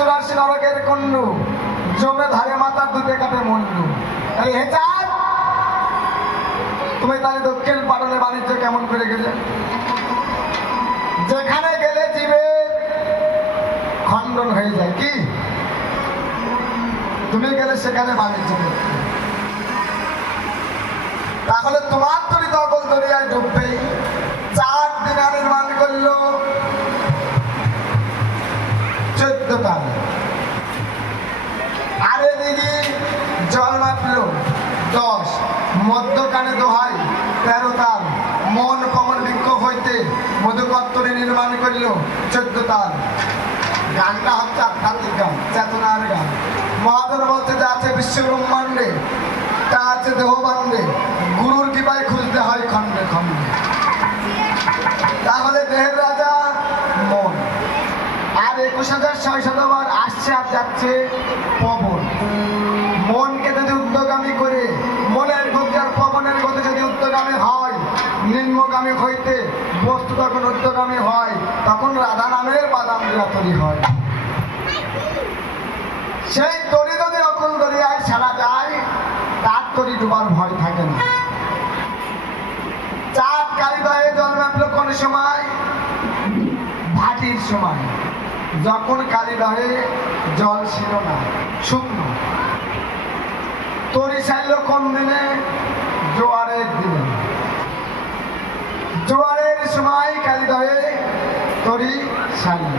84 নরকের কুণ্ডু, জমে ধারে মাথার দুধে কাটে মুন্ডু। তাহলে হে চাঁদ, তুমি তাহলে দক্ষিণ পাটনে বাণিজ্য কেমন করে গেলে? যেখানে গেলে জীবের খণ্ডন হয়ে যায়, কি তুমি গেলে সেখানে বাণিজ্য করতে, তাহলে তোমার তরি দখল দরিয়ায় ডুববে। 4 দিনা নির্মাণ করলো 14 তাল, আর এদিকে জল মাপল 10, মধ্যখানে দোহাই 13 তাল, মন পবন বিক্ষোভ হইতে মধুকত্তরে নির্মাণ করল 14 তাল। গানটা হচ্ছে আধ্যাত্মিক গান, চেতনার গান। মহাজন বলতে যে আছে বিশ্ব ব্রহ্মাণ্ডে, তা আছে দেহবাণ্ডে, গুরুর কৃপায় খুঁজতে হয় খণ্ডে খণ্ডে। তাহলে দেহের রাজা মন, আর 21,600 বার আসছে আর যাচ্ছে পবন। মনকে যদি উদ্যোগামী করে, মনের গতি আর পবনের গতি যদি উদ্যোগামী হয়, নিম্নগামী হইতে বস্তু যখন উদ্যোগামী হয়, তখন রাধা নামের বাদাম দিয়া তৈরি হয়। সেই তরি যদি অকুল দরিয়ায় ছাড়া যায়, তার তরি ডুবার ভয় থাকে না। চাঁদ কালীদহে জল মাপল কোন সময়? ভাটির সময়, যখন কালীদহে জল ছিল না, শুকনো। তরি ছাড়ল কোন দিনে? জোয়ারের দিনে। জোয়ারের সময় কালীদহে তরি ছাড়ল।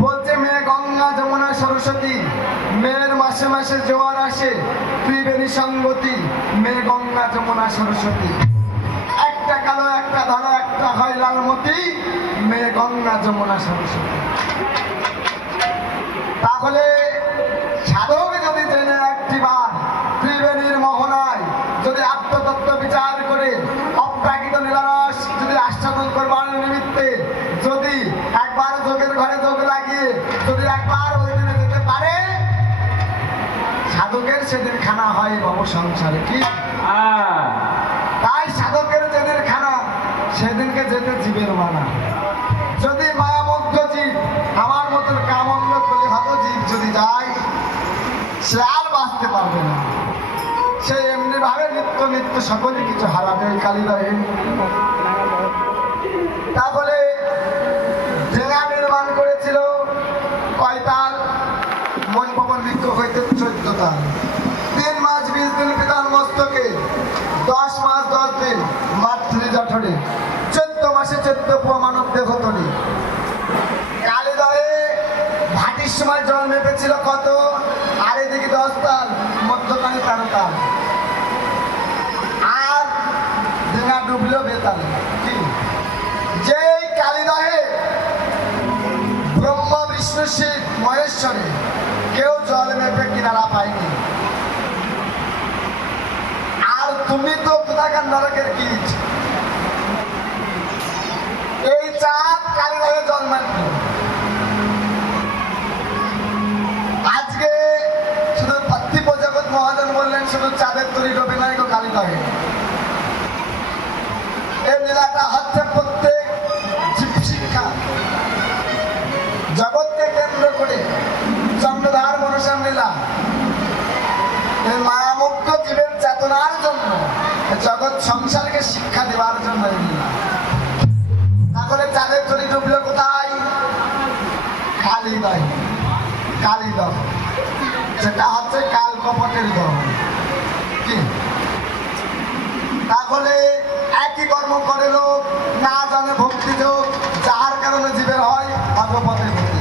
বলছে মেয়ে গঙ্গা যমুনা সরস্বতী, মেয়ের মাসে মাসে জোয়ার আসে, ত্রিবেণী সঙ্গতি, মেয়ে গঙ্গা যমুনা সরস্বতী। একটা কালো, একটা ধরো, একটা হয় লালমতি, মেয়ে গঙ্গা যমুনা সরস্বতী। তাহলে সাধক যদি জেনে একটিবার ত্রিবেণীর মোহনায় যদি আত্মতত্ত্ব বিচার করে, অপ্রাকৃত নীলারস যদি আস্বাদন করবার নিমিত্তে যদি একবার যোগের ঘরে যোগ লাগিয়ে যদি একবার ওই দিনে যেতে পারে, সাধকের সেদিন খানা হয় ভব সংসারে, কি? তাই সাধকের যেদিন খানা, সেদিনকে যেতে জীবের মানা। যদি মায়ামুগ্ধ জীব, আমার মতন কামন্দ করে হত জীব যদি যায়, সে আর বাঁচতে পারবে না। সে এমনি ভাবে নিত্য নিত্য সকলে কিছু হারাবে ওই কালীদহে। তারপরে ডেঙ্গা নির্মাণ করেছিল কয় তাল? মন পবন বিক্ষোভ হইতে 14 তাল। 3 মাস 20 দিন পিতার মস্তকে, 10 মাস 10 দিন মাতৃ জঠরে, 14 মাসে 14 পুয়া মানব দেহ তরি। কালীদহে ভাটির সময় জল মেপেছিল কত? আর এদিকে 10 তাল, মধ্যখানে 13 তাল, আর ডেঙ্গা ডুবলো বেতালে, কি? যেই কালীদহে ব্রহ্মা বিষ্ণু শিব মহেশ্বরে কেউ জল মেপে কিনারা পায়নি। আর তুমি তো কোথাকার নরকের কীট। এই চাঁদ কালীদহে জল মাপল। আজকে শুধু পার্থিব জগৎ মহাজন বললেন শুধু চাঁদের তরি ডোবে নাই গো কালীদহে। এই লীলাটা হচ্ছে প্রত্যেক জীব শিক্ষা। জগৎকে কেন্দ্র করে চন্দ্রধার মনসার লীলা, এই মায়ামুক্ত জীবের চেতনার জন্য, জগৎ সংসারকে শিক্ষা দেওয়ার জন্য এই লীলা। তাহলে চাঁদের তরি ডুবলো কোথায়? কালীদহে। কালীদহ, সেটা হচ্ছে কাল কপটের দহ, কি? তাহলে একই কর্ম করে লোক, না জানে ভক্তি যোগ, যার কারণে জীবের হয় অগপথে গতি।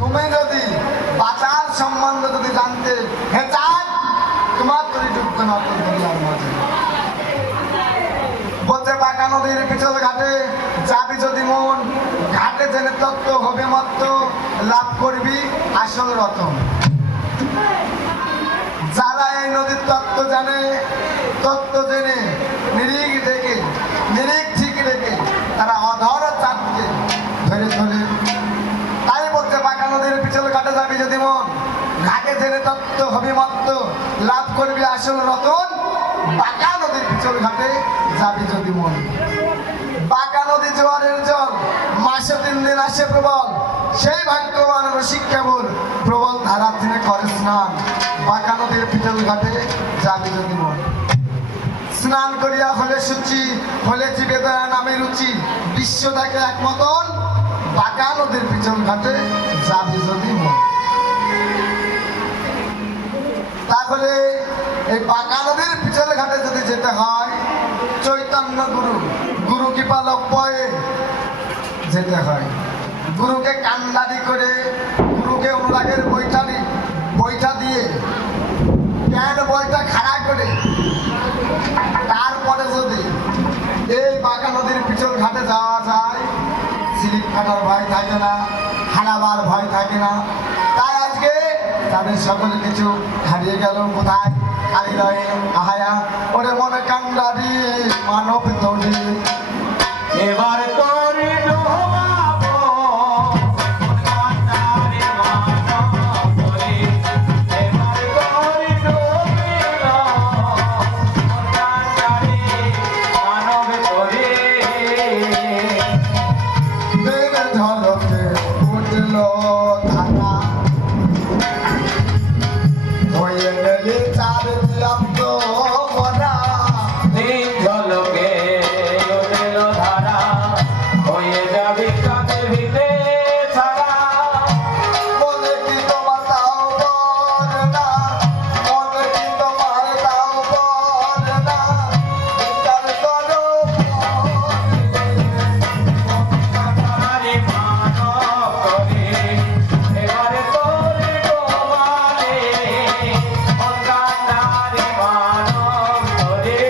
তুমি যদি বাঁচার সম্বন্ধে যদি জানতে, হে চাঁদ, তোমার তরি ডুবতে না দরিয়ার মাঝে। বলছে বাঁকা নদীর পিছল ঘাটে যাবি যদি মন, ঘাটে জেনে তত্ত্ব হবে মত্ত, লাভ করবি আসল রতন। যারা এই নদীর তত্ত্ব জানে, তত্ত্ব জেনে নিরিখ দেখে, নিরিখ ঠিক রেখে তারা অধর চাঁদকে ধরে ধরে। তাই বলছে বাঁকা নদীর পিছল ঘাটে যাবি যদি মন, ঘাটে জেনে তত্ত্ব হবে মত্ত, লাভ করবি আসল রতন। বাঁকা নদীর পিছল ঘাটে যাবি যদি মন। বাঁকা নদী জোয়ারের জল, মাসে 3 দিন আসে প্রবল, সেই ভাগ্যবান রসিক কেবল প্রবল ধারা থেকে করে স্নান, বাঁকা নদীর পিতল ঘাটে যাবি যদি মন। স্নান করিয়া হলে সূচি, হলে জীবে দয়া নামে রুচি, বিশ্ব থাকে এক মতন, বাঁকা নদীর পিছন ঘাটে যাবি যদি মন। তাহলে এই বাঁকা নদীর পিছন ঘাটে যদি যেতে হয়, চৈতন্য গুরু, গুরু কৃপা লব্ধয়ে যেতে হয়। গুরুকে কান্ডারি করে, গুরুকে অনুরাগের বইটা দিয়ে কেন বইটা খাড়া করে, তারপরে যদি এই বাঁকা নদীর পিছন ঘাটে যাওয়া যায়, স্লিপ কাটার ভয় থাকে না, হারাবার ভয় থাকে না। তাই আজকে তাদের সকল কিছু হারিয়ে গেল কোথায়? কালিদয়ে আহায়া ওরে মনে কান্ডারি মানব তরি। এবার তোর ডোবাবো কান্ডারি মানব তরি। এবার তোর ডোবিল কান্ডারি মানব তরি। দিন ঝলকে উঠল ধারা, হয়ে গেলে চার বিলাপ্ত মরা। দিন ঝলকে উঠল ধারা, হয়ে যাবি কাঁধে ভিতে ছাড়া। মনে কি তোমার তাও বল না, মনে কি তোমার তাও বল না, বিচার করো কান্ডারি মানব তরি। এবার তোর ডোবালে কান্ডারি মানব তরি।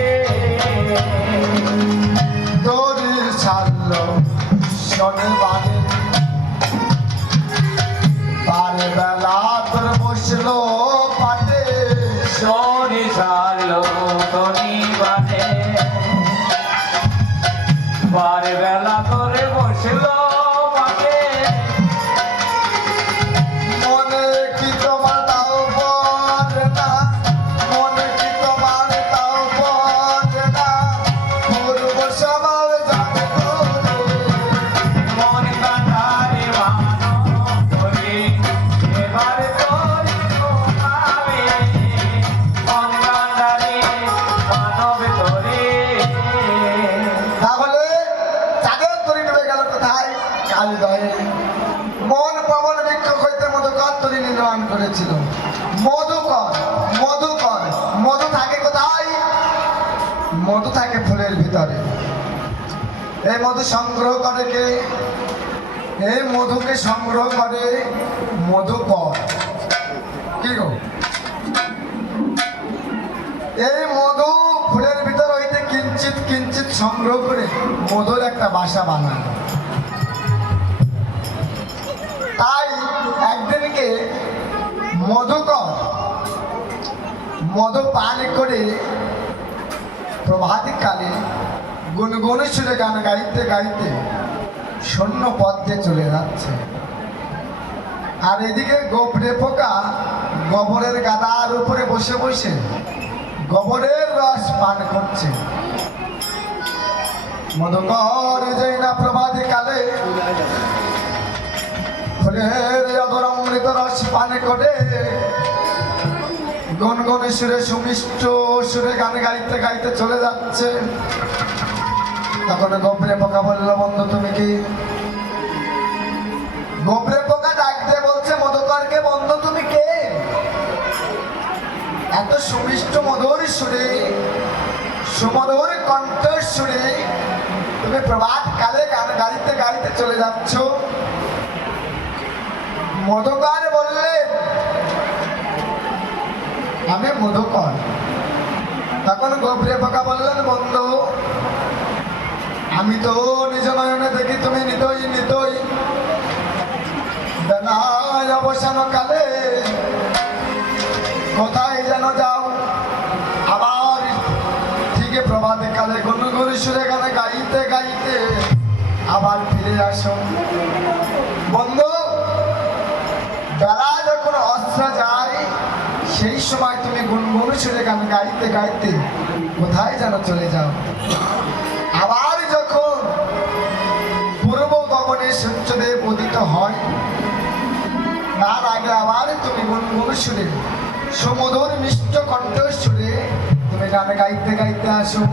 তোরি ছাড়ল শনিবারে, বারে বেলা তোর বসলো পাটে। শনি সারলো শনিবারে, বার বেলা করে বসলো পাটে। মনে কি তোমার তাও বল না, মনে কি তোমার তাও বল না, পূর্ব স্বভাব জানে তোরে। মন কান্ডারি মানব তরি। এবার তোর ডোবাবে মন কান্ডারি মানব তরি। তাহলে চাঁদের তরি ডুবে গেল কোথায়? কালিদয়ে। মন পবন বৃক্ষ হইতে মধুকর তরি নির্মাণ করেছিল। মধুকর, মধুকর, মধু থাকে কোথায়? মধু থাকে ফুলের ভিতরে। এই মধু সংগ্রহ করে কে? এই মধুকে সংগ্রহ করে মধুকর। কি গো? এই মধু ফুলের ভিতর হইতে কিঞ্চিত কিঞ্চিত সংগ্রহ করে মধুর একটা বাসা বানায়। তাই একদিনকে মধুকর মধু পান করে প্রভাতকালে গুনগুন সুরে গান গাইতে গাইতে শূন্য পথে চলে যাচ্ছে। আর এদিকে গোবরে পোকা গোবরের গাদার উপরে বসে বসে গোবরের রস পান করছে। মধুকর যেই না প্রভাতী কালে ফুলের অদর অমৃত রস পান করে গনগনে সুরে সুমিষ্ট সুরে গান গাইতে গাইতে চলে যাচ্ছে। তখন গোবরে পোকা বলল, বন্ধু তুমি কি? গোবরে পোকা ডাক দিয়ে বলছে মধুকরকে, বন্ধু তুমি কে? এত সুমিষ্ট মধুর সুরে, সুমধুর কণ্ঠ সুরে তুমি প্রভাত কালে গান গাইতে গাইতে চলে যাচ্ছ। মধুকর বললে, আমি মধুকর। তখন গোবরে পোকা বললেন, বন্ধু আমি তো নিজ নয়নে দেখি তুমি নিতই নিতই বেলায় অবসান কালে কোথায় যেন যাও, আবার ঠিক প্রভাতে কালে গুনগুন সুরে গানে গাইতে গাইতে আবার ফিরে আসো। বন্ধু বেলা যখন অস্ত্র যায় সেই সময় তুমি গুনগুন সুরে গান গাইতে গাইতে কোথায় যেন চলে যাও। আবার যখন পূর্ব গগনে সূর্যদেব উদিত হয়। তার আগে আবার তুমি গুনগুন সুরে সুমধুর মিষ্ট কণ্ঠ সুরে তুমি গান গাইতে গাইতে আসো।